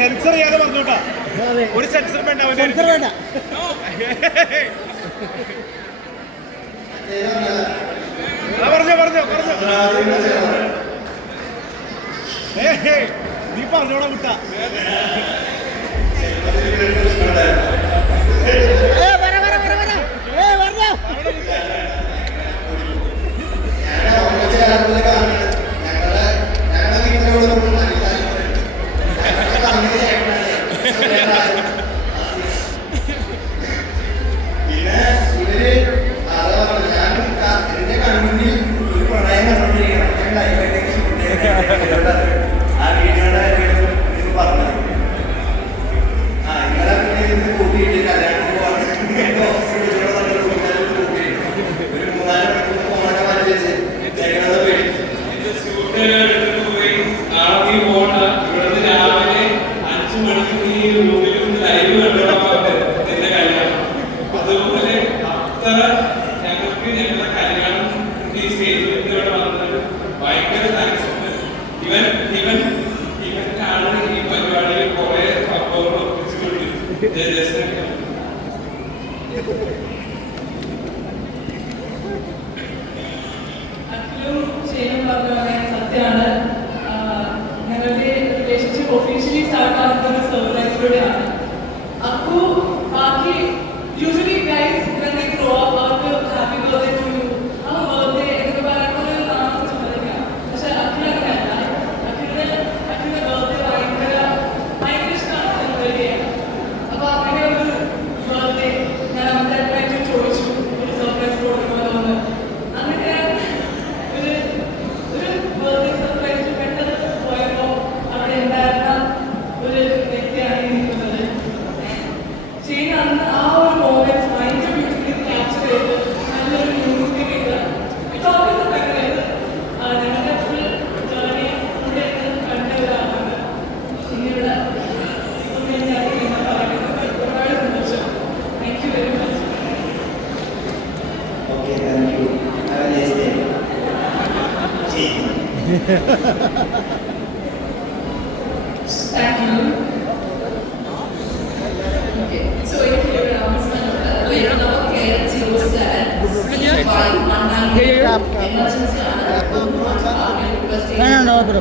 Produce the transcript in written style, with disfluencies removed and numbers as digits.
Sensor ചെയ്യാതെ പറഞ്ഞോട്ടാ. ഒരു sensor വേണ്ട, സെൻസർ വേണ്ട. പറഞ്ഞോ പറഞ്ഞോ പറഞ്ഞോ. നീ പറഞ്ഞോടാ വിട്ട. സത്യമാണ്, ഞങ്ങളുടെ റിലേഷൻഷിപ്പ് ഒഫീഷ്യലി സ്റ്റാർട്ട് ആകുന്ന ഒരു സർപ്രൈസിലൂടെയാണ്. അക്കു ബാക്കി usually guys when they grow up അവർക്ക് ഹാപ്പി ബർത്ത്ഡേ ടു യു ആ ബർത്ത്ഡേ എന്നൊക്കെ പറയുന്നത് നാളെ ചുമതലയ്ക്കാം. പക്ഷെ അഖിലല്ല, അഖിലിന്റെ ബർത്ത്ഡേ ഭയങ്കര ഇഷ്ടമാണ് സെലിബ്രേറ്റ് ചെയ്യാൻ. അപ്പൊ അങ്ങനെ ഒരു ബർത്ത്ഡേ ഞാൻ അവരുടെ ചോദിച്ചു ഒരു സർപ്രൈസ് കൊടുക്കുമല്ലോ. അങ്ങനെ ഒരു ബർത്ത്ഡേ സർപ്രൈസ് പെട്ടെന്ന് പോയപ്പോൾ അവിടെ ഉണ്ടായിരുന്ന ഒരു വ്യക്തിയാണ് നിൽക്കുന്നത്. ചെയ്യുന്ന അന്ന് ആ ഒരു മോമെന്റ് ഭയങ്കര ബ്യൂട്ടിഫുള്ളി ക്യാപ്ചർ ചെയ്ത് നല്ലൊരു മ്യൂസിക് ചെയ്ത് ടോപ്പിക് ഭയങ്കര ഞങ്ങളുടെ ഫുൾ ജേർണി കൂടെ കണ്ട ഒരാളാണ്. പിന്നീട് എനിക്കറിയില്ല പറയുന്നത് ഒരുപാട് സന്തോഷം. Thank you very much. Thank you. Okay, so if you're later number emergency no, no, no.